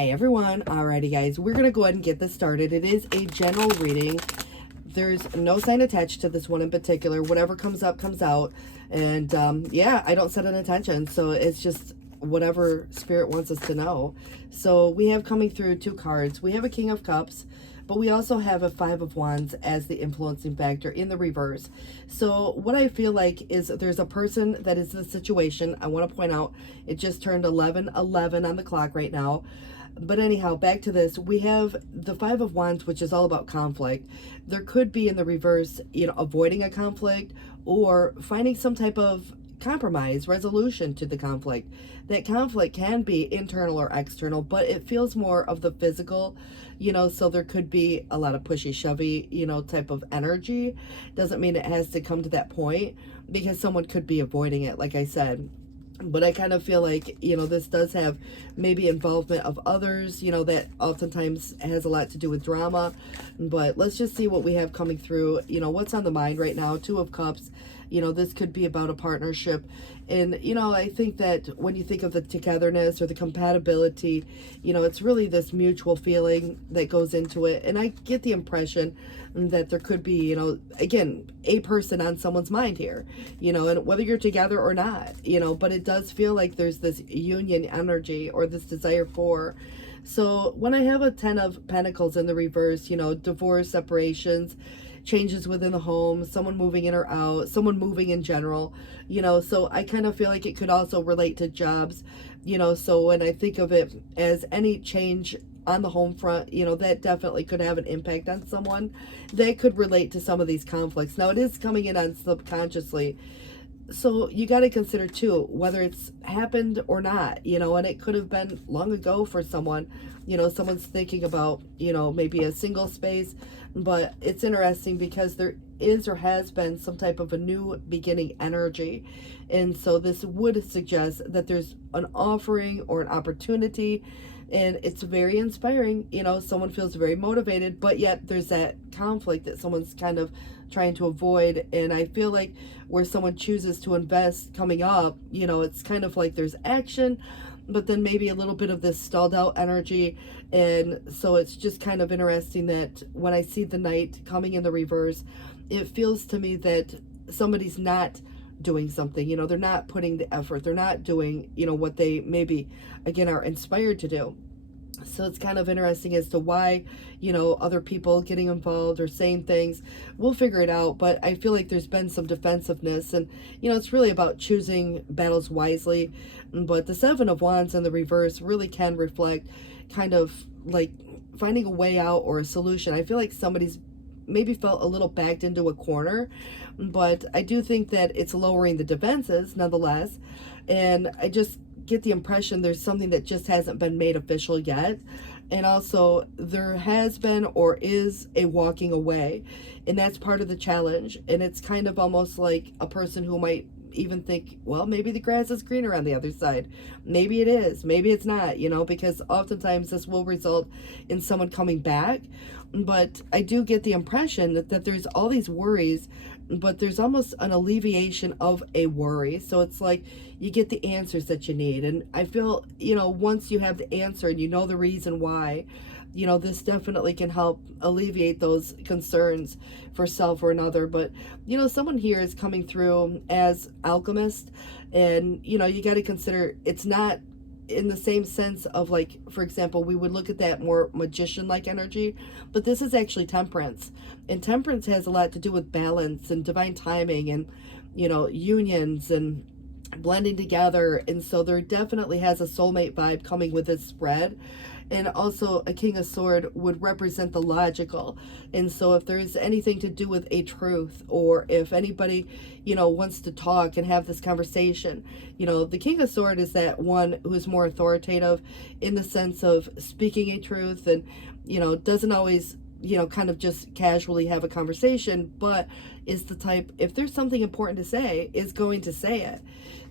Hey everyone, alrighty guys, we're going to go ahead and get this started. It is a general reading. There's no sign attached to this one in particular. Whatever comes up, comes out. And yeah, I don't set an intention, so it's just whatever Spirit wants us to know. So we have coming through 2 cards. We have a King of Cups, but we also have a 5 of Wands as the influencing factor in the reverse. So what I feel like is there's a person that is in the situation. I want to point out it just turned 11:11 on the clock right now. But anyhow, back to this. We have the 5 of Wands, which is all about conflict. There could be in the reverse, avoiding a conflict or finding some type of compromise, resolution to the conflict. That conflict can be internal or external, but it feels more of the physical, so there could be a lot of pushy shovey, type of energy. Doesn't mean it has to come to that point because someone could be avoiding it, like I said. But I kind of feel like, this does have maybe involvement of others, that oftentimes has a lot to do with drama. But let's just see what we have coming through, what's on the mind right now. 2 of Cups, this could be about a partnership. And, I think that when you think of the togetherness or the compatibility, it's really this mutual feeling that goes into it. And I get the impression that there could be, again, a person on someone's mind here, and whether you're together or not, but it does feel like there's this union energy or this desire for. So when I have a 10 of Pentacles in the reverse, divorce, separations, changes within the home, someone moving in or out, someone moving in general, so I kind of feel like it could also relate to jobs, so when I think of it as any change on the home front, that definitely could have an impact on someone that could relate to some of these conflicts. Now it is coming in on subconsciously, so you got to consider too whether it's happened or not, and it could have been long ago for someone. Someone's thinking about, maybe a single space. But it's interesting because there is or has been some type of a new beginning energy. And so this would suggest that there's an offering or an opportunity, and it's very inspiring. Someone feels very motivated, but yet there's that conflict that someone's kind of trying to avoid. And I feel like where someone chooses to invest coming up, it's kind of like there's action, but then maybe a little bit of this stalled out energy. And so it's just kind of interesting that when I see the Knight coming in the reverse, it feels to me that somebody's not doing something, they're not putting the effort, they're not doing, what they maybe, again, are inspired to do. So it's kind of interesting as to why, other people getting involved or saying things. We'll figure it out, but I feel like there's been some defensiveness, and, it's really about choosing battles wisely. But the 7 of Wands in the reverse really can reflect kind of like finding a way out or a solution. I feel like somebody's maybe felt a little backed into a corner, but I do think that it's lowering the defenses nonetheless. And I just get the impression there's something that just hasn't been made official yet. And also there has been or is a walking away, and that's part of the challenge. And it's kind of almost like a person who might even think, well, maybe the grass is greener on the other side. Maybe it is, maybe it's not, because oftentimes this will result in someone coming back. But I do get the impression that there's all these worries, but there's almost an alleviation of a worry. So it's like you get the answers that you need. And I feel, once you have the answer and the reason why, this definitely can help alleviate those concerns for self or another. But, someone here is coming through as alchemist, and, you got to consider it's not in the same sense of, like, for example, we would look at that more magician-like energy, but this is actually temperance. And temperance has a lot to do with balance and divine timing and, unions and blending together. And so there definitely has a soulmate vibe coming with this spread. And also a King of Swords would represent the logical. And so if there's anything to do with a truth, or if anybody, wants to talk and have this conversation, the King of Swords is that one who is more authoritative in the sense of speaking a truth, and, doesn't always, kind of just casually have a conversation, but is the type, if there's something important to say, is going to say it.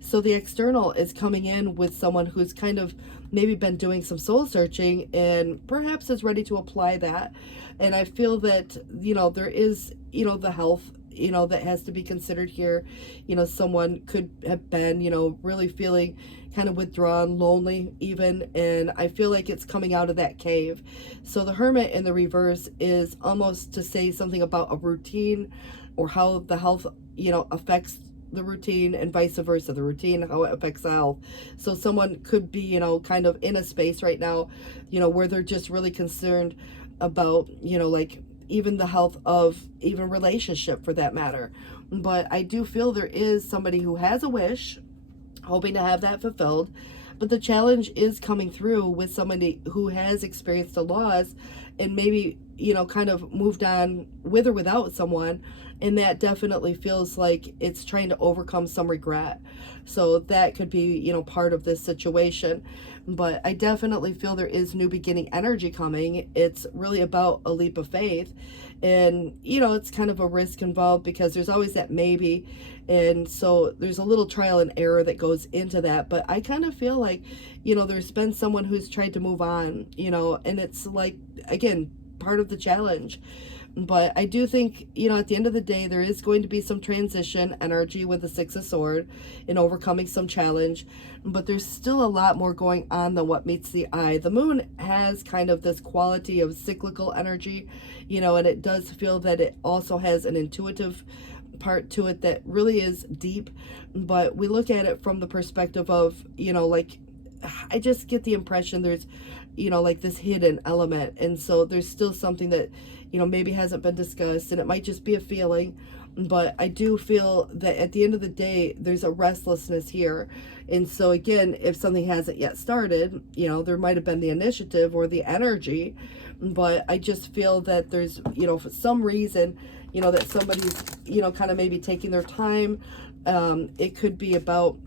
So the external is coming in with someone who's kind of maybe been doing some soul searching and perhaps is ready to apply that. And I feel that, there is, the health that has to be considered here. Someone could have been, really feeling kind of withdrawn, lonely even, and I feel like it's coming out of that cave. So the Hermit in the reverse is almost to say something about a routine, or how the health, affects the routine, and vice versa, the routine, how it affects the health. So someone could be, kind of in a space right now, where they're just really concerned about, like even the health of even relationship for that matter. But I do feel there is somebody who has a wish, hoping to have that fulfilled. But the challenge is coming through with somebody who has experienced a loss, and maybe, kind of moved on with or without someone. And that definitely feels like it's trying to overcome some regret. So that could be, part of this situation. But I definitely feel there is new beginning energy coming. It's really about a leap of faith. And, it's kind of a risk involved, because there's always that maybe. And so there's a little trial and error that goes into that. But I kind of feel like, there's been someone who's tried to move on, and it's like, again, part of the challenge. But I do think, at the end of the day, there is going to be some transition energy with the Six of Swords in overcoming some challenge. But there's still a lot more going on than what meets the eye. The moon has kind of this quality of cyclical energy, and it does feel that it also has an intuitive part to it that really is deep. But we look at it from the perspective of, like, I just get the impression there's, like this hidden element. And so there's still something that, maybe hasn't been discussed, and it might just be a feeling. But I do feel that at the end of the day, there's a restlessness here. And so again, if something hasn't yet started, there might have been the initiative or the energy. But I just feel that there's, for some reason, that somebody's, kind of maybe taking their time. It could be about,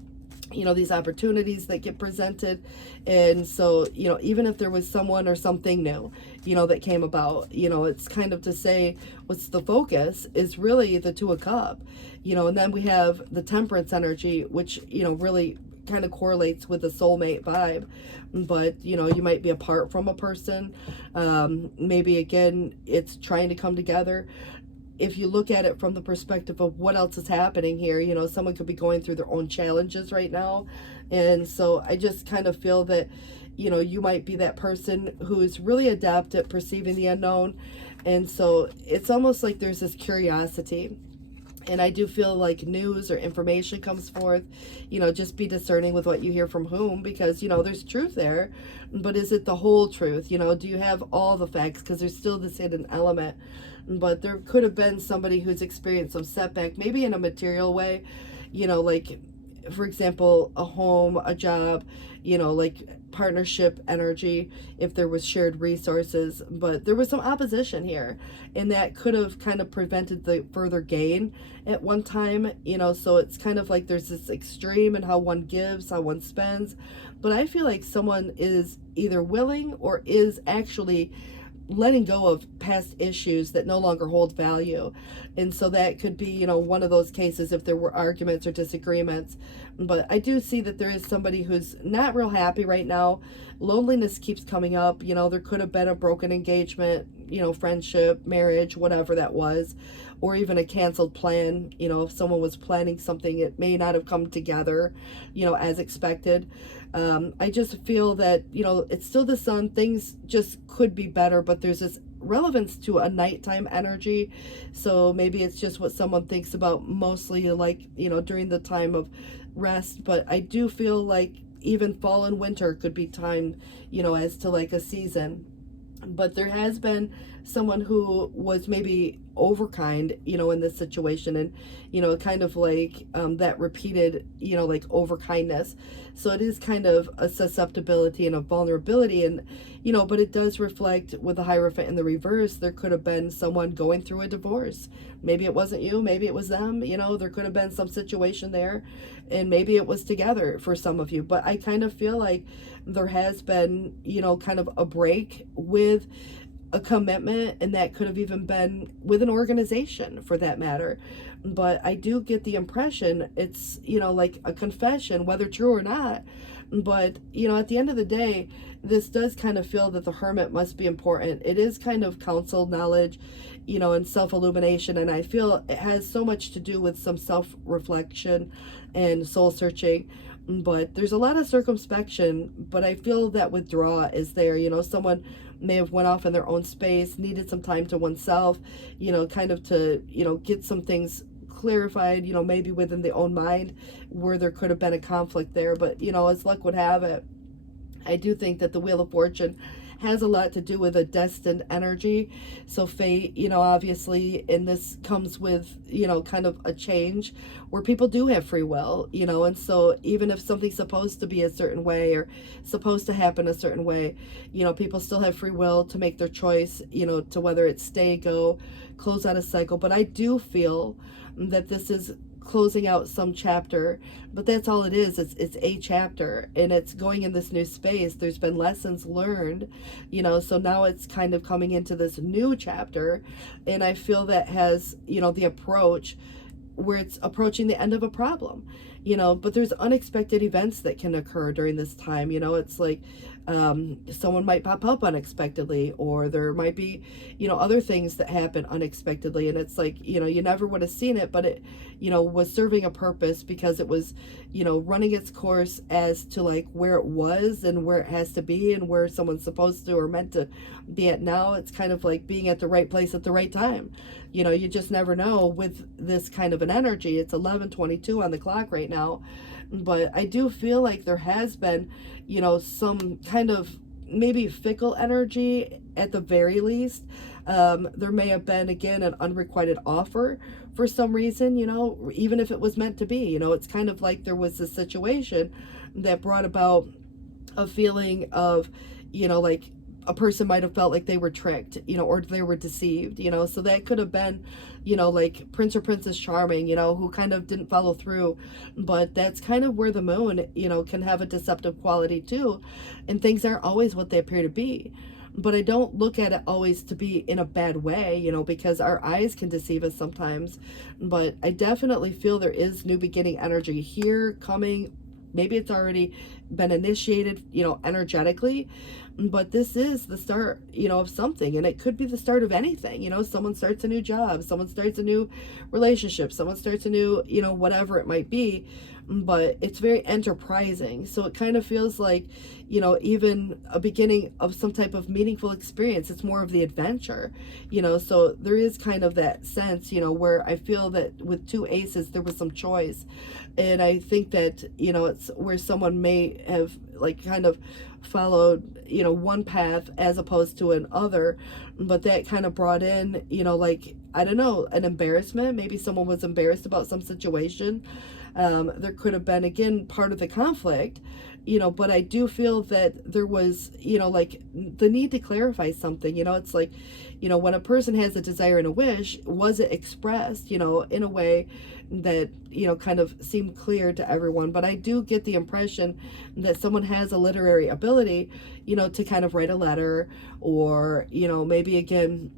these opportunities that get presented. And so, even if there was someone or something new, that came about, it's kind of to say what's the focus is really the Two of Cups, and then we have the Temperance energy, which, really kind of correlates with the soulmate vibe. But, you might be apart from a person. Maybe again, it's trying to come together. If you look at it from the perspective of what else is happening here, someone could be going through their own challenges right now. And so I just kind of feel that, you might be that person who's really adept at perceiving the unknown. And so it's almost like there's this curiosity. And I do feel like news or information comes forth, just be discerning with what you hear from whom, because, there's truth there. But is it the whole truth? Do you have all the facts? Because there's still this hidden element. But there could have been somebody who's experienced some setback, maybe in a material way, like, for example, a home, a job, like partnership energy, if there was shared resources. But there was some opposition here, and that could have kind of prevented the further gain at one time. So it's kind of like there's this extreme in how one gives, how one spends. But I feel like someone is either willing or is actually letting go of past issues that no longer hold value. And so that could be, one of those cases if there were arguments or disagreements. But I do see that there is somebody who's not real happy right now. Loneliness keeps coming up. There could have been a broken engagement, friendship, marriage, whatever that was, or even a canceled plan. If someone was planning something, it may not have come together, as expected. I just feel that, it's still the sun. Things just could be better, but there's this relevance to a nighttime energy. So maybe it's just what someone thinks about mostly, like, during the time of rest. But I do feel like even fall and winter could be time, as to like a season. But there has been someone who was maybe overkind, in this situation, and, kind of like that repeated, like overkindness. So it is kind of a susceptibility and a vulnerability, and, but it does reflect with the Hierophant in the reverse. There could have been someone going through a divorce. Maybe it wasn't you, maybe it was them, there could have been some situation there, and maybe it was together for some of you. But I kind of feel like there has been, kind of a break with a commitment, and that could have even been with an organization for that matter. But I do get the impression it's, like a confession, whether true or not. But, you know, at the end of the day, this does kind of feel that the hermit must be important. It is kind of counsel, knowledge, you know, and self-illumination. And I feel it has so much to do with some self-reflection and soul searching. But there's a lot of circumspection, but I feel that withdrawal is there. You know, someone may have went off in their own space, needed some time to oneself, you know, kind of to, you know, get some things clarified, you know, maybe within the own mind where there could have been a conflict there. But, you know, as luck would have it, I do think that the Wheel of Fortune has a lot to do with a destined energy. So fate, you know, obviously, and this comes with, you know, kind of a change where people do have free will, you know, and so even if something's supposed to be a certain way or supposed to happen a certain way, you know, people still have free will to make their choice, you know, to whether it's stay, go, close out a cycle. But I do feel that this is closing out some chapter, but that's all it is. It's a chapter, and it's going in this new space. There's been lessons learned, you know, so now it's kind of coming into this new chapter, and I feel that has, you know, the approach where it's approaching the end of a problem, you know, but there's unexpected events that can occur during this time. You know, it's like someone might pop up unexpectedly, or there might be, you know, other things that happen unexpectedly, and it's like, you know, you never would have seen it, but it, you know, was serving a purpose because it was, you know, running its course as to like where it was and where it has to be and where someone's supposed to or meant to be at. Now it's kind of like being at the right place at the right time. You know, you just never know with this kind of an energy. It's 11:22 on the clock right now, but I do feel like there has been, you know, some kind of maybe fickle energy at the very least. There may have been, again, an unrequited offer for some reason, you know, even if it was meant to be. You know, it's kind of like there was a situation that brought about a feeling of, you know, like a person might have felt like they were tricked, you know, or they were deceived, you know. So that could have been, you know, like Prince or Princess Charming, you know, who kind of didn't follow through. But that's kind of where the moon, you know, can have a deceptive quality too. And things aren't always what they appear to be. But I don't look at it always to be in a bad way, you know, because our eyes can deceive us sometimes. But I definitely feel there is new beginning energy here coming. Maybe it's already been initiated, you know, energetically, but this is the start, you know, of something. And it could be the start of anything. You know, someone starts a new job, someone starts a new relationship, someone starts a new, you know, whatever it might be. But it's very enterprising. So it kind of feels like, you know, even a beginning of some type of meaningful experience. It's more of the adventure, you know. So there is kind of that sense, you know, where I feel that with two aces there was some choice. And I think that, you know, it's where someone may have like kind of followed, you know, one path as opposed to another, but that kind of brought in, you know, like, I don't know, an embarrassment. Maybe someone was embarrassed about some situation. There could have been, again, part of the conflict, you know, but I do feel that there was, you know, like the need to clarify something. You know, it's like, you know, when a person has a desire and a wish, was it expressed, you know, in a way that, you know, kind of seemed clear to everyone. But I do get the impression that someone has a literary ability, you know, to kind of write a letter, or, you know, maybe again,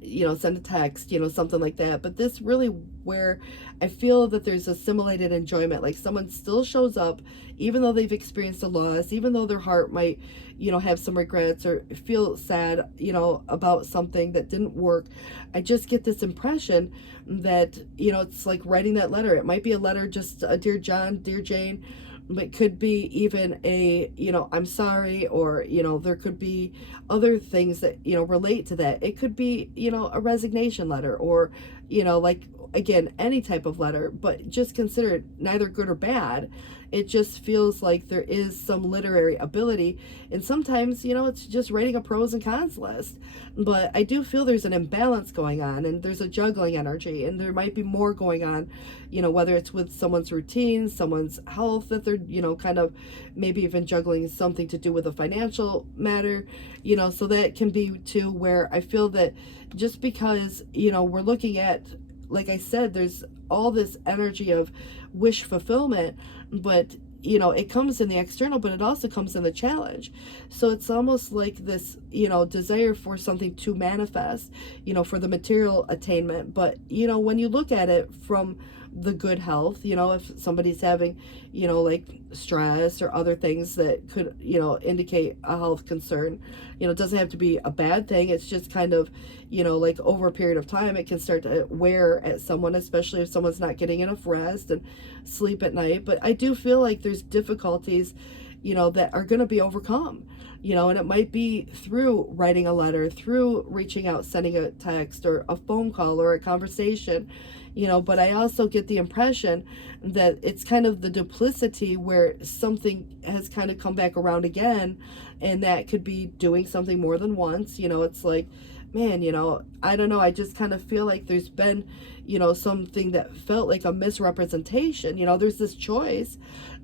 you know, send a text, you know, something like that. But this really where I feel that there's assimilated enjoyment, like someone still shows up even though they've experienced a loss, even though their heart might, you know, have some regrets or feel sad, you know, about something that didn't work. I just get this impression that, you know, it's like writing that letter. It might be a letter, just a dear John, dear Jane, but it could be even a, you know, I'm sorry, or, you know, there could be other things that, you know, relate to that. It could be, you know, a resignation letter, or, you know, like, again, any type of letter, but just consider it neither good or bad. It just feels like there is some literary ability, and sometimes, you know, it's just writing a pros and cons list. But I do feel there's an imbalance going on, and there's a juggling energy, and there might be more going on, you know, whether it's with someone's routine, someone's health, that they're, you know, kind of maybe even juggling something to do with a financial matter, you know. So that can be too, where I feel that just because, you know, we're looking at, like I said, there's all this energy of wish fulfillment, but, you know, it comes in the external, but it also comes in the challenge. So it's almost like this, you know, desire for something to manifest, you know, for the material attainment. But, you know, when you look at it from the good health, you know, if somebody's having, you know, like stress or other things that could, you know, indicate a health concern. You know, it doesn't have to be a bad thing. It's just kind of, you know, like over a period of time, it can start to wear at someone, especially if someone's not getting enough rest and sleep at night. But I do feel like there's difficulties, you know, that are going to be overcome, you know, and it might be through writing a letter, through reaching out, sending a text or a phone call or a conversation, you know. But I also get the impression that it's kind of the duplicity where something has kind of come back around again, and that could be doing something more than once. You know, it's like, man, you know, I don't know, I just kind of feel like there's been, you know, something that felt like a misrepresentation. You know, there's this choice,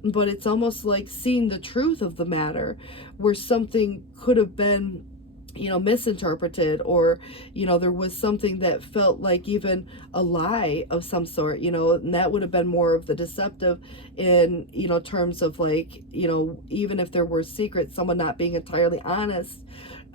but it's almost like seeing the truth of the matter, where something could have been, you know, misinterpreted, or, you know, there was something that felt like even a lie of some sort, you know, and that would have been more of the deceptive in, you know, terms of like, you know, even if there were secrets, someone not being entirely honest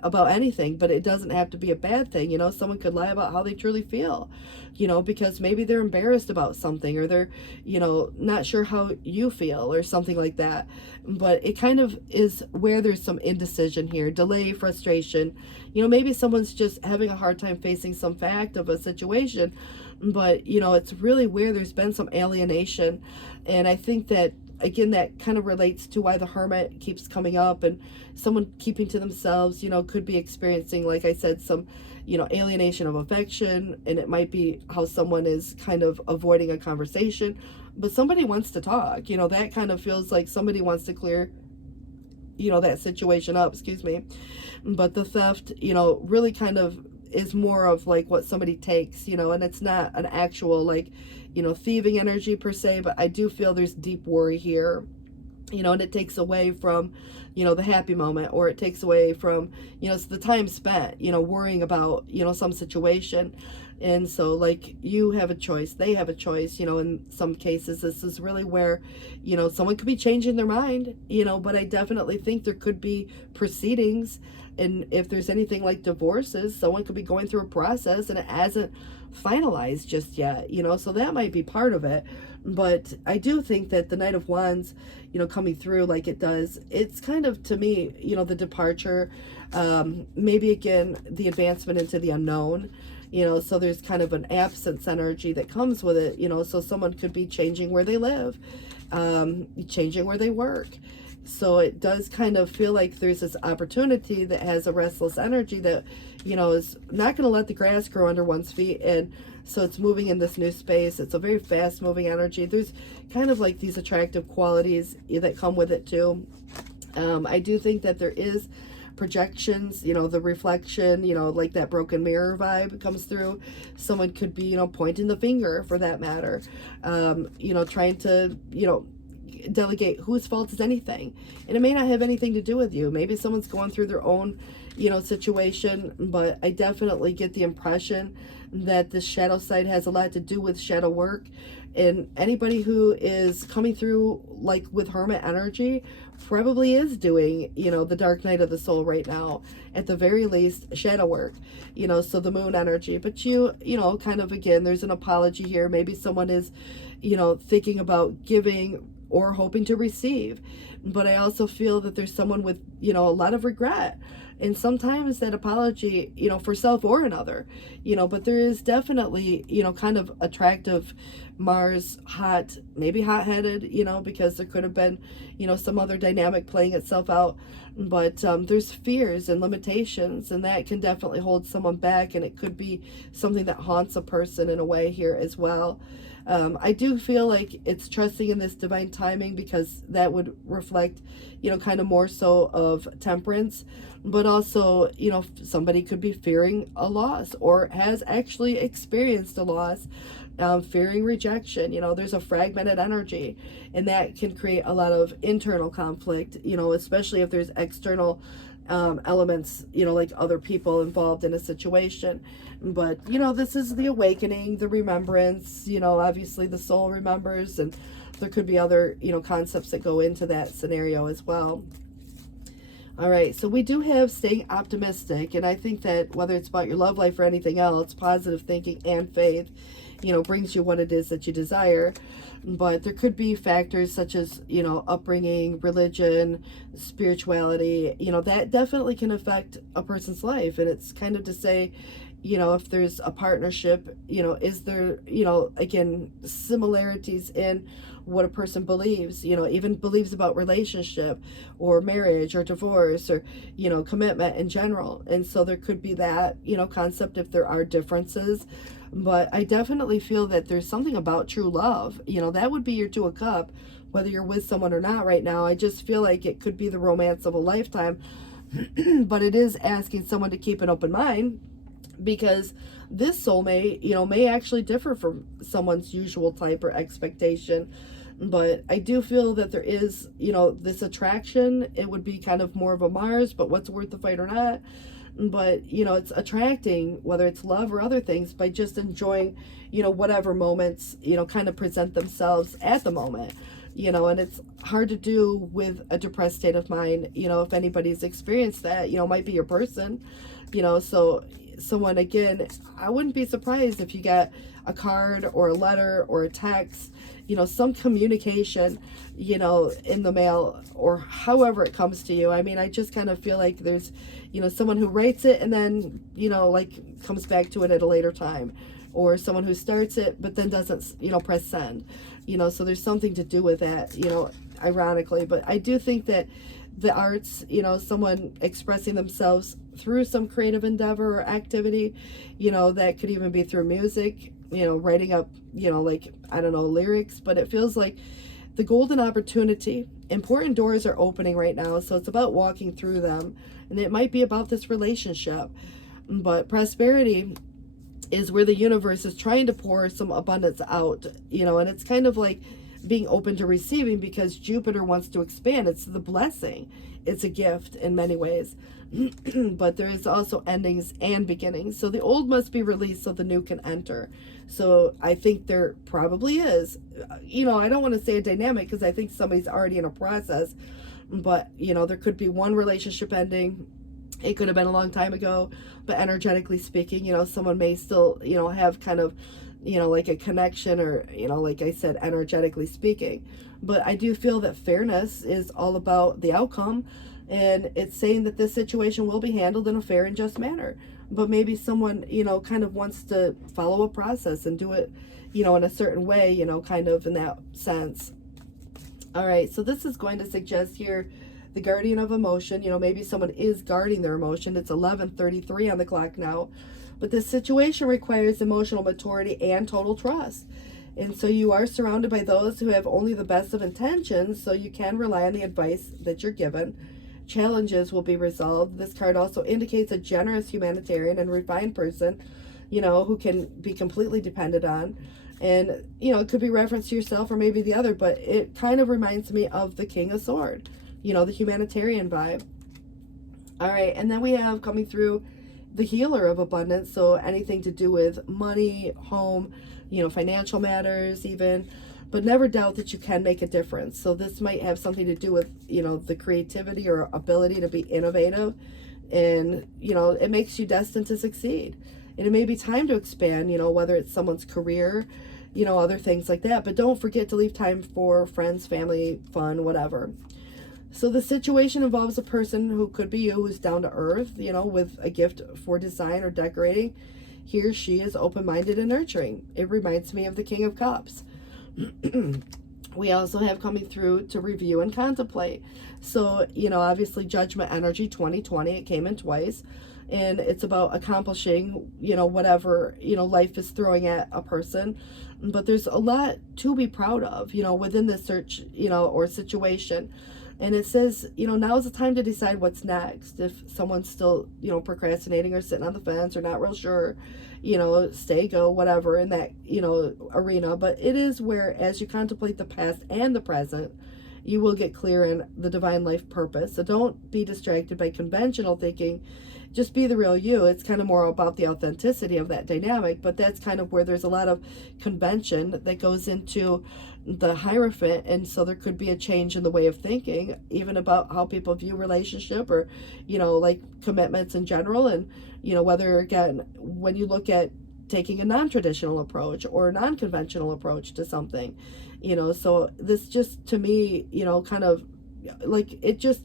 about anything. But it doesn't have to be a bad thing. You know, someone could lie about how they truly feel, you know, because maybe they're embarrassed about something, or they're, you know, not sure how you feel or something like that. But it kind of is where there's some indecision here, delay, frustration. You know, maybe someone's just having a hard time facing some fact of a situation, but, you know, it's really where there's been some alienation. And I think that, again, that kind of relates to why the Hermit keeps coming up, and someone keeping to themselves, you know, could be experiencing, like I said, some, you know, alienation of affection. And it might be how someone is kind of avoiding a conversation, but somebody wants to talk. You know, that kind of feels like somebody wants to clear, you know, that situation up, excuse me. But the theft, you know, really kind of is more of like what somebody takes, you know, and it's not an actual, like, you know, thieving energy per se. But I do feel there's deep worry here, you know, and it takes away from, you know, the happy moment, or it takes away from, you know, it's the time spent, you know, worrying about, you know, some situation. And so, like, you have a choice, they have a choice, you know. In some cases, this is really where, you know, someone could be changing their mind, you know. But I definitely think there could be proceedings, and if there's anything like divorces, someone could be going through a process and it hasn't finalized just yet, you know. So that might be part of it. But I do think that the Knight of Wands, you know, coming through like it does, it's kind of, to me, you know, the departure, maybe again the advancement into the unknown, you know. So there's kind of an absence energy that comes with it, you know. So someone could be changing where they live, changing where they work. So it does kind of feel like there's this opportunity that has a restless energy that, you know, is not going to let the grass grow under one's feet. And so it's moving in this new space. It's a very fast moving energy. There's kind of like these attractive qualities that come with it too. I do think that there is projections, you know, the reflection, you know, like that broken mirror vibe comes through. Someone could be, you know, pointing the finger, for that matter, you know, trying to, you know, delegate whose fault is anything. And it may not have anything to do with you. Maybe someone's going through their own, you know, situation. But I definitely get the impression that this shadow side has a lot to do with shadow work. And anybody who is coming through like with Hermit energy probably is doing, you know, the dark night of the soul right now, at the very least shadow work, you know. So the moon energy. But you know, kind of, again, there's an apology here. Maybe someone is, you know, thinking about giving or hoping to receive. But I also feel that there's someone with, you know, a lot of regret. And sometimes that apology, you know, for self or another, you know. But there is definitely, you know, kind of attractive Mars, hot, maybe hot-headed, you know, because there could have been, you know, some other dynamic playing itself out. But there's fears and limitations, and that can definitely hold someone back. And it could be something that haunts a person in a way here as well. I do feel like it's trusting in this divine timing, because that would reflect, you know, kind of more so of temperance. But also, you know, somebody could be fearing a loss, or has actually experienced a loss, fearing rejection. You know, there's a fragmented energy, and that can create a lot of internal conflict, you know, especially if there's external elements, you know, like other people involved in a situation. But, you know, this is the awakening, the remembrance, you know, obviously the soul remembers, and there could be other, you know, concepts that go into that scenario as well. All right, so we do have staying optimistic, and I think that whether it's about your love life or anything else, positive thinking and faith, brings you what it is that you desire. But there could be factors such as, upbringing, religion, spirituality, that definitely can affect a person's life. And it's kind of to say, if there's a partnership, is there, again, similarities in what a person believes, even believes about relationship or marriage or divorce or, commitment in general. And so there could be that, concept if there are differences. But I definitely feel that there's something about true love, that would be your Two of Cups, whether you're with someone or not right now. I just feel like it could be the romance of a lifetime, but it is asking someone to keep an open mind, because this soulmate, may actually differ from someone's usual type or expectation. But I do feel that there is, this attraction. It would be kind of more of a Mars, but what's worth the fight or not. But, it's attracting, whether it's love or other things, by just enjoying, whatever moments, kind of present themselves at the moment. And it's hard to do with a depressed state of mind. If anybody's experienced that, might be your person, so someone, again, I wouldn't be surprised if you got a card or a letter or a text, some communication, in the mail or however it comes to you. I mean, I just kind of feel like there's, someone who writes it and then, like comes back to it at a later time, or someone who starts it but then doesn't, press send, so there's something to do with that, ironically. But I do think that the arts, someone expressing themselves through some creative endeavor or activity, that could even be through music, writing up, like, I don't know, lyrics. But it feels like the golden opportunity, important doors are opening right now. So it's about walking through them, and it might be about this relationship. But prosperity is where the universe is trying to pour some abundance out, and it's kind of like being open to receiving, because Jupiter wants to expand. It's the blessing. It's a gift in many ways. But there is also endings and beginnings. So the old must be released so the new can enter. So I think there probably is, I don't want to say a dynamic, because I think somebody's already in a process. But, there could be one relationship ending. It could have been a long time ago. But energetically speaking, someone may still, have kind of, like a connection, or, like I said, energetically speaking. But I do feel that fairness is all about the outcome, and it's saying that this situation will be handled in a fair and just manner. But maybe someone, kind of wants to follow a process and do it, in a certain way, kind of in that sense. All right, so this is going to suggest here the guardian of emotion. Maybe someone is guarding their emotion. It's 11:33 on the clock now. But this situation requires emotional maturity and total trust. And so you are surrounded by those who have only the best of intentions, so you can rely on the advice that you're given. Challenges will be resolved. This card also indicates a generous humanitarian and refined person, who can be completely depended on. And, it could be reference to yourself or maybe the other, but it kind of reminds me of the King of Swords, the humanitarian vibe. All right, and then we have coming through the healer of abundance. So anything to do with money, home, financial matters even, but never doubt that you can make a difference. So this might have something to do with, the creativity or ability to be innovative, and, it makes you destined to succeed. And it may be time to expand, whether it's someone's career, other things like that. But don't forget to leave time for friends, family, fun, whatever. So the situation involves a person who could be you, who's down to earth, with a gift for design or decorating. He or she is open-minded and nurturing. It reminds me of the King of Cups. We also have coming through to review and contemplate. So, obviously Judgment Energy 2020, it came in twice. And it's about accomplishing, whatever, life is throwing at a person. But there's a lot to be proud of, within this search, or situation. And it says, now is the time to decide what's next. If someone's still, procrastinating or sitting on the fence or not real sure, stay, go, whatever in that, arena. But it is where, as you contemplate the past and the present, you will get clear in the divine life purpose. So don't be distracted by conventional thinking. Just be the real you. It's kind of more about the authenticity of that dynamic, but that's kind of where there's a lot of convention that goes into the Hierophant, and so there could be a change in the way of thinking, even about how people view relationship, or like commitments in general. And whether, again, when you look at taking a non-traditional approach or a non-conventional approach to something, so this just, to me, kind of like, it just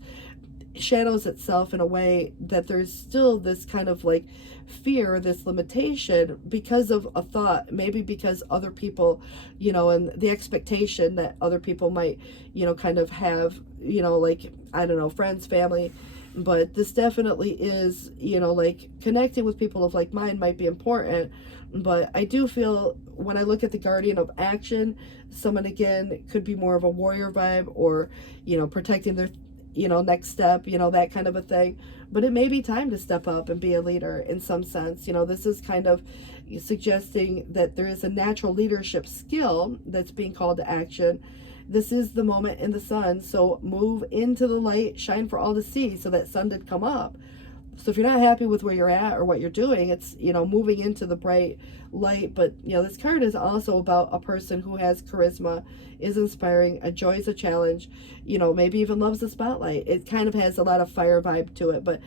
shadows itself in a way that there's still this kind of like fear, this limitation, because of a thought, maybe because other people, and the expectation that other people might, kind of have, like, I don't know, friends, family. But this definitely is, like, connecting with people of like mind might be important. But I do feel, when I look at the Guardian of Action, someone, again, could be more of a warrior vibe, or, protecting their, next step, that kind of a thing. But it may be time to step up and be a leader in some sense. This is kind of suggesting that there is a natural leadership skill that's being called to action. This is the moment in the sun. So move into the light, shine for all to see. So that sun did come up. So if you're not happy with where you're at or what you're doing, it's, moving into the bright light. But, this card is also about a person who has charisma, is inspiring, enjoys a challenge, maybe even loves the spotlight. It kind of has a lot of fire vibe to it. But,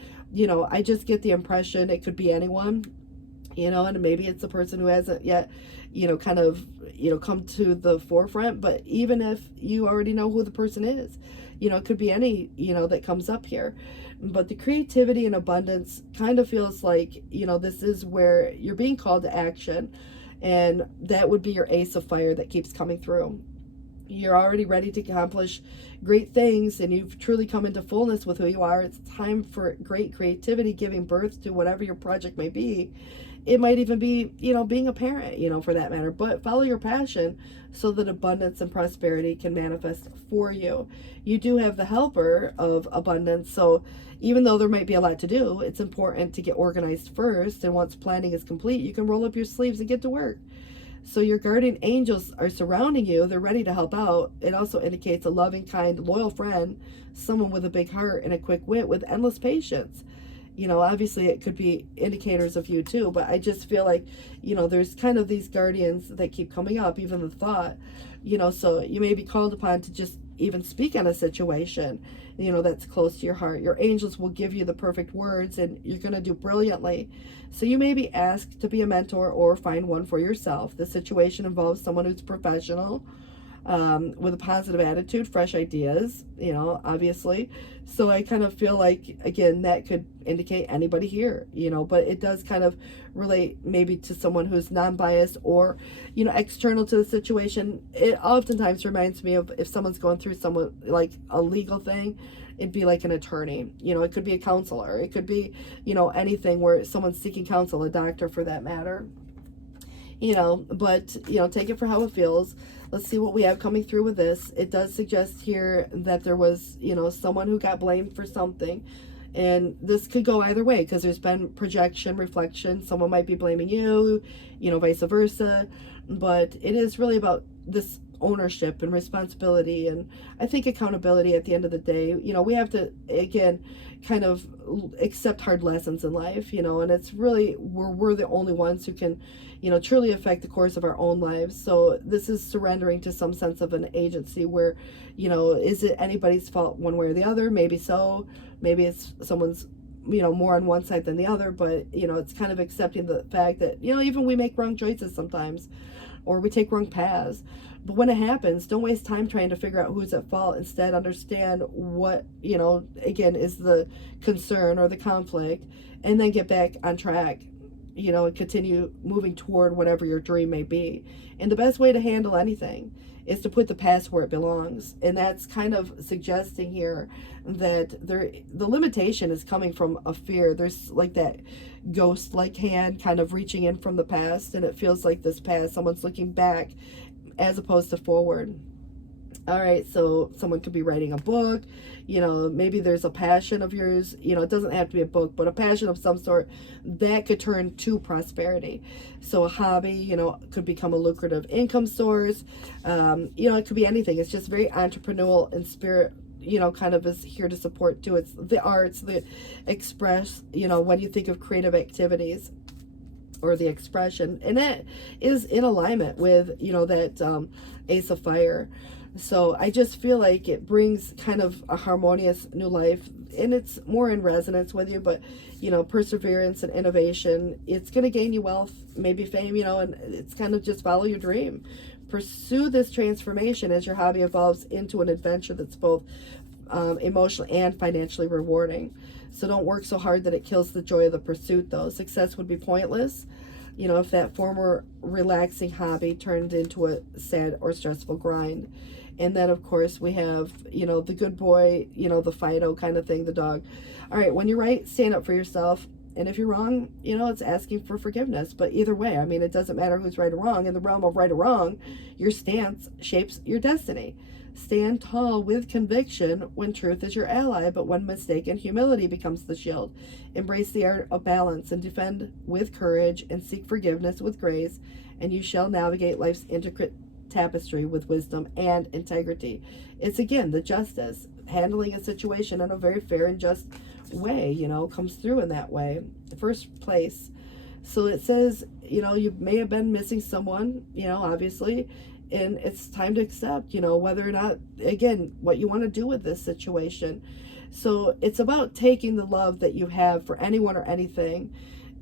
I just get the impression it could be anyone, and maybe it's a person who hasn't yet, kind of, come to the forefront. But even if you already know who the person is, it could be any, that comes up here. But the creativity and abundance kind of feels like, this is where you're being called to action. And that would be your ace of fire that keeps coming through. You're already ready to accomplish great things, and you've truly come into fullness with who you are. It's time for great creativity, giving birth to whatever your project may be. It might even be, being a parent, for that matter. But follow your passion so that abundance and prosperity can manifest for you. You do have the helper of abundance. So even though there might be a lot to do, it's important to get organized first. And once planning is complete, you can roll up your sleeves and get to work. So your guardian angels are surrounding you. They're ready to help out. It also indicates a loving, kind, loyal friend, someone with a big heart and a quick wit with endless patience. Obviously it could be indicators of you too, but I just feel like, there's kind of these guardians that keep coming up, even the thought, so you may be called upon to just even speak on a situation, that's close to your heart. Your angels will give you the perfect words, and you're going to do brilliantly. So you may be asked to be a mentor or find one for yourself. The situation involves someone who's professional, with a positive attitude, fresh ideas, obviously. So I kind of feel like, again, that could indicate anybody here, but it does kind of relate maybe to someone who's non-biased or, external to the situation. It oftentimes reminds me of if someone's going through someone like a legal thing, it'd be like an attorney, it could be a counselor. It could be, anything where someone's seeking counsel, a doctor for that matter. But, take it for how it feels. Let's see what we have coming through with this. It does suggest here that there was, someone who got blamed for something. And this could go either way, because there's been projection, reflection. Someone might be blaming you, vice versa. But it is really about this ownership and responsibility, and I think accountability at the end of the day. We have to, again, kind of accept hard lessons in life, and it's really, we're the only ones who can, truly affect the course of our own lives. So this is surrendering to some sense of an agency where, is it anybody's fault one way or the other? Maybe so. Maybe it's someone's, more on one side than the other, but, it's kind of accepting the fact that, even we make wrong choices sometimes, or we take wrong paths. But when it happens, don't waste time trying to figure out who's at fault. Instead, understand what, again, is the concern or the conflict, and then get back on track, and continue moving toward whatever your dream may be. And the best way to handle anything is to put the past where it belongs. And that's kind of suggesting here that the limitation is coming from a fear. There's like that ghost-like hand kind of reaching in from the past, and it feels like this past, someone's looking back as opposed to forward. All right, so someone could be writing a book, maybe there's a passion of yours, it doesn't have to be a book, but a passion of some sort that could turn to prosperity. So a hobby, could become a lucrative income source. It could be anything. It's just very entrepreneurial in spirit, kind of is here to support too. It's the arts, the express, when you think of creative activities or the expression, and it is in alignment with, that Ace of Fire. So I just feel like it brings kind of a harmonious new life, and it's more in resonance with you. But perseverance and innovation, it's going to gain you wealth, maybe fame, and it's kind of just follow your dream. Pursue this transformation as your hobby evolves into an adventure that's both emotionally and financially rewarding. So don't work so hard that it kills the joy of the pursuit, though. Success would be pointless if that former relaxing hobby turned into a sad or stressful grind. And then, of course, we have, the good boy, the Fido kind of thing, the dog. All right, when you're right, stand up for yourself. And if you're wrong, it's asking for forgiveness. But either way, I mean, it doesn't matter who's right or wrong. In the realm of right or wrong, your stance shapes your destiny. Stand tall with conviction when truth is your ally, but when mistaken, humility becomes the shield. Embrace the art of balance and defend with courage and seek forgiveness with grace, and you shall navigate life's intricate tapestry with wisdom and integrity. It's again the justice, handling a situation in a very fair and just way, comes through in that way. First place. So it says, you may have been missing someone, obviously, and it's time to accept, whether or not, again, what you want to do with this situation. So it's about taking the love that you have for anyone or anything,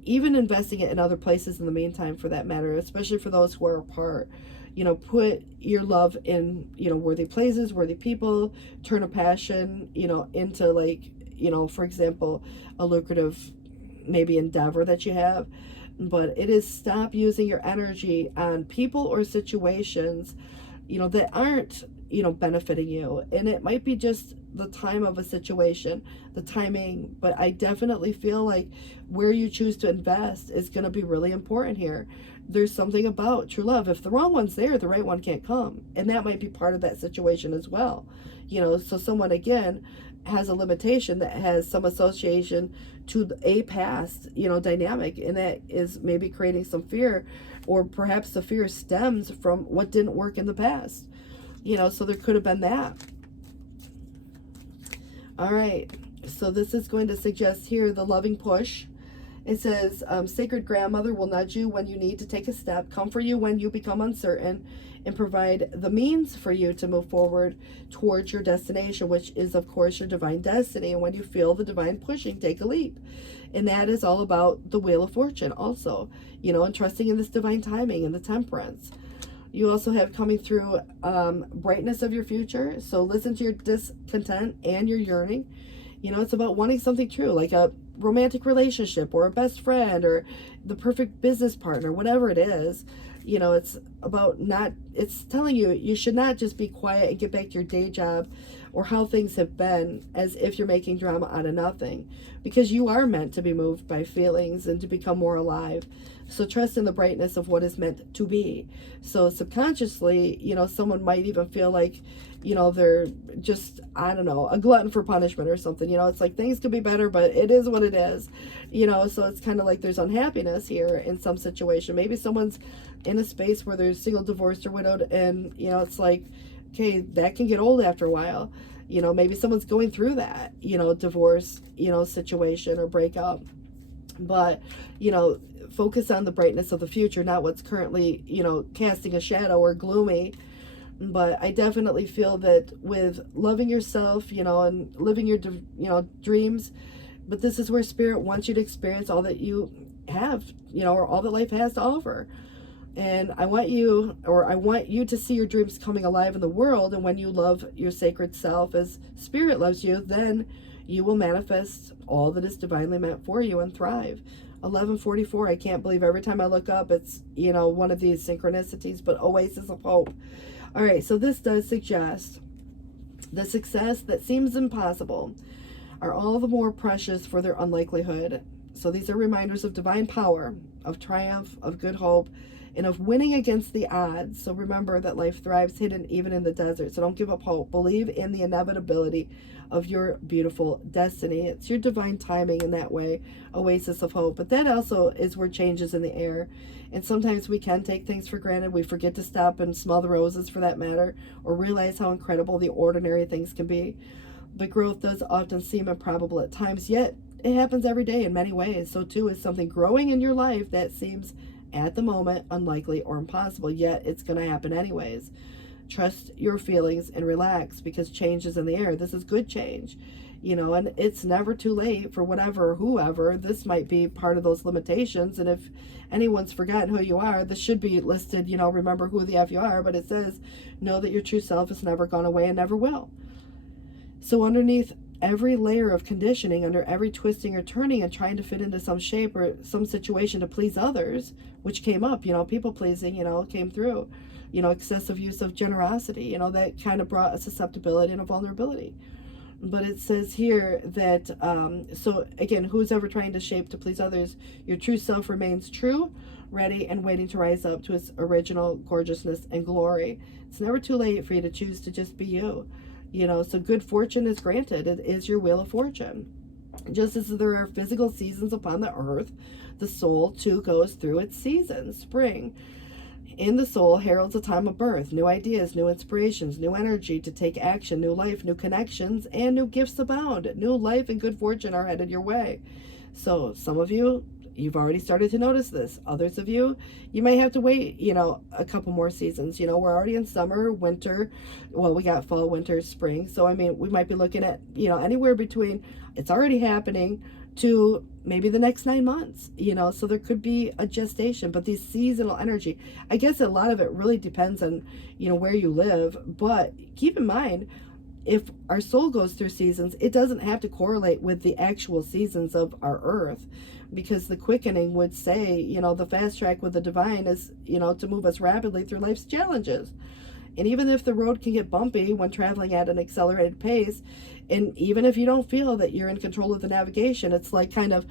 even investing it in other places in the meantime, for that matter, especially for those who are apart. Put your love in, worthy places, worthy people, turn a passion, into like, for example, a lucrative maybe endeavor that you have. But it is stop using your energy on people or situations, that aren't, benefiting you. And it might be just the time of a situation, the timing, but I definitely feel like where you choose to invest is going to be really important here. There's something about true love. If the wrong one's there, the right one can't come. And that might be part of that situation as well. So someone, again, has a limitation that has some association to a past, dynamic, and that is maybe creating some fear, or perhaps the fear stems from what didn't work in the past. So there could have been that. All right. So this is going to suggest here the loving push. It says, sacred grandmother will nudge you when you need to take a step, comfort you when you become uncertain, and provide the means for you to move forward towards your destination, which is, of course, your divine destiny. And when you feel the divine pushing, take a leap. And that is all about the Wheel of Fortune also, and trusting in this divine timing and the temperance. You also have coming through brightness of your future. So listen to your discontent and your yearning. It's about wanting something true, like a romantic relationship or a best friend or the perfect business partner, whatever it is. It's about it's telling you, you should not just be quiet and get back to your day job or how things have been as if you're making drama out of nothing, because you are meant to be moved by feelings and to become more alive. So trust in the brightness of what is meant to be. So subconsciously, someone might even feel like, they're just, I don't know, a glutton for punishment or something. It's like things could be better, but it is what it is. So it's kind of like there's unhappiness here in some situation. Maybe someone's in a space where they're single, divorced, or widowed, and, it's like, okay, that can get old after a while. Maybe someone's going through that, divorce, situation or breakup. But, focus on the brightness of the future, not what's currently, casting a shadow or gloomy. But I definitely feel that with loving yourself, and living your, dreams, but this is where spirit wants you to experience all that you have, or all that life has to offer. And I want you to see your dreams coming alive in the world. And when you love your sacred self as spirit loves you, then you will manifest all that is divinely meant for you and thrive. 1144, I can't believe every time I look up, it's, one of these synchronicities, but oasis of hope. All right, so this does suggest the success that seems impossible are all the more precious for their unlikelihood. So these are reminders of divine power, of triumph, of good hope, and of winning against the odds. So remember that life thrives hidden even in the desert. So don't give up hope. Believe in the inevitability of your beautiful destiny. It's your divine timing in that way, oasis of hope. But that also is where change is in the air. And sometimes we can take things for granted. We forget to stop and smell the roses, for that matter, or realize how incredible the ordinary things can be. But growth does often seem improbable at times, yet it happens every day in many ways. So too is something growing in your life that seems at the moment unlikely or impossible, yet it's going to happen anyways. Trust your feelings and relax, because change is in the air. This is good change, and it's never too late for whatever or whoever. This might be part of those limitations, and if anyone's forgotten who you are, this should be listed, remember who the F you are, but it says, know that your true self has never gone away and never will. So underneath every layer of conditioning, under every twisting or turning and trying to fit into some shape or some situation to please others, which came up, people pleasing, came through, excessive use of generosity, that kind of brought a susceptibility and a vulnerability. But it says here that, so again, who's ever trying to shape to please others, your true self remains true, ready, and waiting to rise up to its original gorgeousness and glory. It's never too late for you to choose to just be you. So good fortune is granted. It is your wheel of fortune. Just as there are physical seasons upon the earth, the soul too goes through its seasons. Spring in the soul heralds a time of birth, new ideas, new inspirations, new energy to take action, new life, new connections, and new gifts abound. New life and good fortune are headed your way. So some of you, you've already started to notice this. Others of you, you may have to wait, a couple more seasons. We're already in summer, winter. Well, we got fall, winter, spring. So, we might be looking at, anywhere between, it's already happening, to maybe the next 9 months, so there could be a gestation. But these seasonal energy, I guess a lot of it really depends on, where you live. But keep in mind, if our soul goes through seasons, it doesn't have to correlate with the actual seasons of our earth, because the quickening would say, the fast track with the divine is, to move us rapidly through life's challenges. And even if the road can get bumpy when traveling at an accelerated pace, and even if you don't feel that you're in control of the navigation, it's like kind of,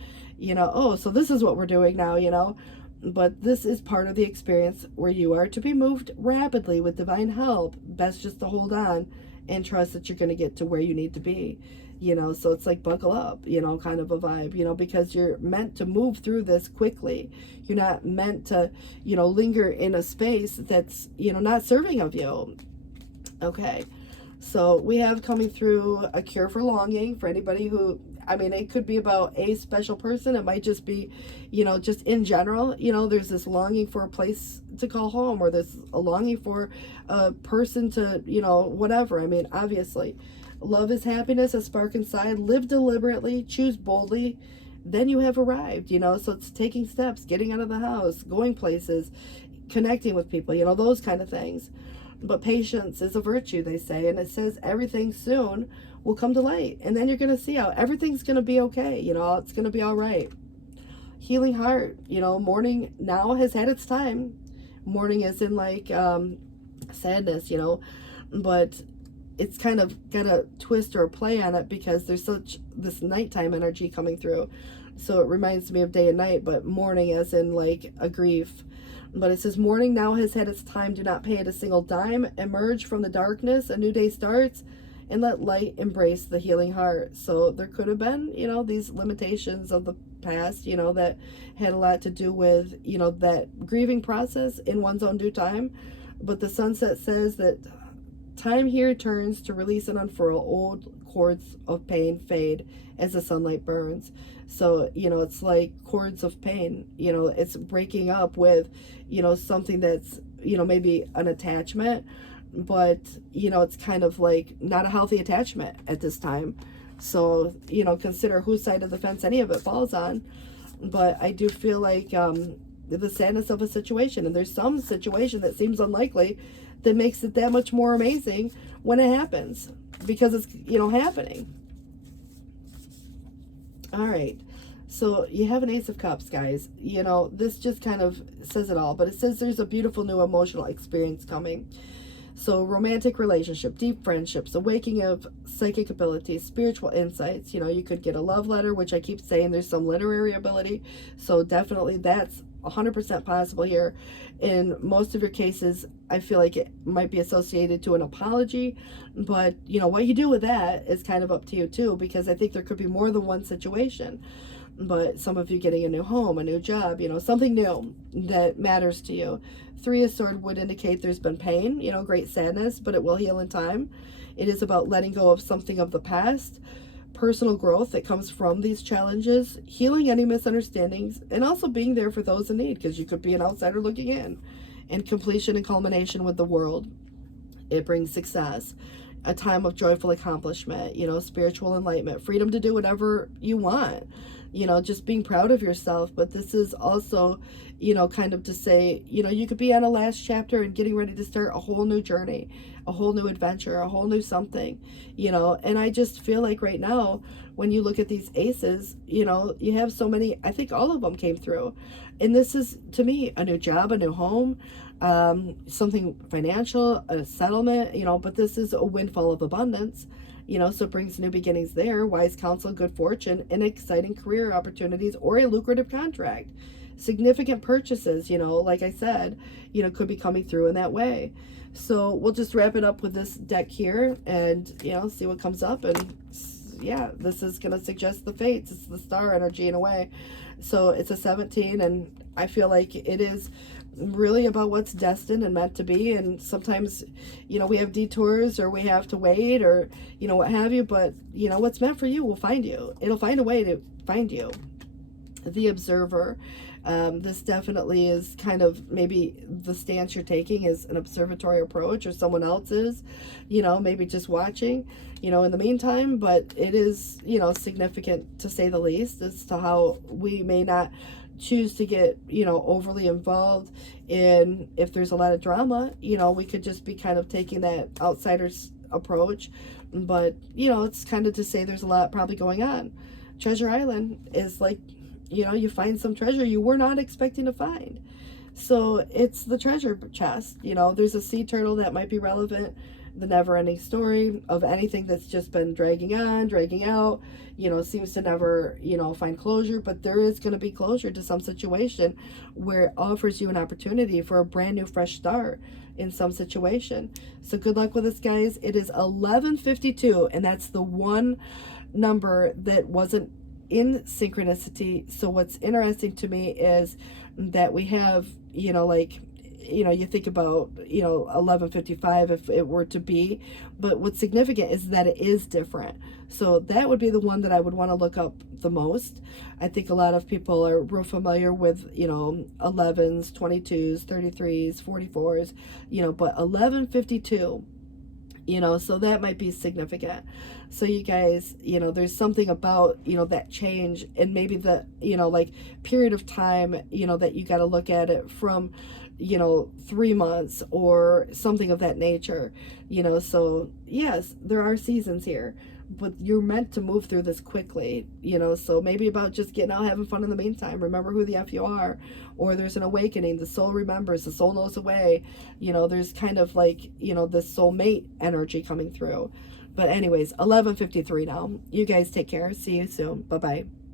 oh, so this is what we're doing now, but this is part of the experience where you are to be moved rapidly with divine help. Best just to hold on and trust that you're going to get to where you need to be, so it's like buckle up, kind of a vibe, because you're meant to move through this quickly. You're not meant to, linger in a space that's, not serving of you. Okay. So we have coming through a cure for longing for anybody who, it could be about a special person. It might just be, just in general, there's this longing for a place to call home, or there's a longing for a person to, whatever. Obviously, love is happiness, a spark inside. Live deliberately, choose boldly. Then you have arrived, so it's taking steps, getting out of the house, going places, connecting with people, those kind of things. But patience is a virtue, they say, and it says everything soon will come to light, and then you're going to see how everything's going to be okay. It's going to be all right. Healing heart, mourning now has had its time. Mourning is in like sadness, but it's kind of got a twist or a play on it, because there's such this nighttime energy coming through. So it reminds me of day and night, but mourning as in like a grief. But it says, morning now has had its time. Do not pay it a single dime. Emerge from the darkness. A new day starts. And let light embrace the healing heart. So there could have been, these limitations of the past, that had a lot to do with, that grieving process in one's own due time. But the sunset says that time here turns to release and unfurl. Old cords of pain fade as the sunlight burns. So, it's like cords of pain, it's breaking up with, something that's, maybe an attachment, but, it's kind of like not a healthy attachment at this time. So, consider whose side of the fence any of it falls on. But I do feel like the sadness of a situation, and there's some situation that seems unlikely that makes it that much more amazing when it happens, because it's, happening. All right. So you have an Ace of Cups, guys. This just kind of says it all, but it says there's a beautiful new emotional experience coming. So romantic relationship, deep friendships, awakening of psychic abilities, spiritual insights. You know, you could get a love letter, which I keep saying there's some literary ability. So definitely that's 100% possible here. In most of your cases, I feel like it might be associated to an apology, but you know, what you do with that is kind of up to you too, because I think there could be more than one situation. But some of you getting a new home, a new job, you know, something new that matters to you. Three of Swords would indicate there's been pain, you know, great sadness, but it will heal in time. It is about letting go of something of the past, personal growth that comes from these challenges, healing any misunderstandings, and also being there for those in need, because you could be an outsider looking in. And completion and culmination with the world. It brings success, a time of joyful accomplishment, you know, spiritual enlightenment, freedom to do whatever you want, you know, just being proud of yourself. But this is also, you know, kind of to say, you know, you could be on a last chapter and getting ready to start a whole new journey, a whole new adventure, a whole new something, you know. And I just feel like right now, when you look at these aces, you know, you have so many, I think all of them came through. And this is, to me, a new job, a new home, something financial, a settlement, you know, but this is a windfall of abundance, you know, so it brings new beginnings there, wise counsel, good fortune, and exciting career opportunities, or a lucrative contract. Significant purchases, you know, like I said, you know, could be coming through in that way. So we'll just wrap it up with this deck here and, you know, see what comes up. And yeah, this is going to suggest the fates. It's the star energy in a way. So it's a 17, and I feel like it is really about what's destined and meant to be. And sometimes, you know, we have detours, or we have to wait, or, you know, what have you, but you know, what's meant for you will find you. It'll find a way to find you. The Observer. This definitely is kind of maybe the stance you're taking is an observatory approach, or someone else's, you know, maybe just watching, you know, in the meantime. But it is, you know, significant to say the least as to how we may not choose to get, you know, overly involved in, if there's a lot of drama, you know, we could just be kind of taking that outsider's approach. But, you know, it's kind of to say there's a lot probably going on. Treasure Island is like, you know, you find some treasure you were not expecting to find. So it's the treasure chest. You know, there's a sea turtle that might be relevant. The never-ending story of anything that's just been dragging on, dragging out, you know, seems to never, you know, find closure. But there is going to be closure to some situation where it offers you an opportunity for a brand new, fresh start in some situation. So good luck with this, guys. It is 11:52, and that's the one number that wasn't in synchronicity. So what's interesting to me is that we have, you know, like, you know, you think about, you know, 11:55 if it were to be, but what's significant is that it is different. So that would be the one that I would want to look up the most. I think a lot of people are real familiar with, you know, 11s, 22s, 33s, 44s, you know, but 11:52, you know, so that might be significant. So you guys, you know, there's something about, you know, that change, and maybe the, you know, like period of time, you know, that you got to look at it from, you know, 3 months or something of that nature, you know. So yes, there are seasons here, but you're meant to move through this quickly, you know. So maybe about just getting out, having fun in the meantime. Remember who the F you are, or there's an awakening. The soul remembers, the soul knows the way, you know. There's kind of like, you know, this soulmate energy coming through. But anyways, 11:53 now. You guys take care. See you soon. Bye-bye.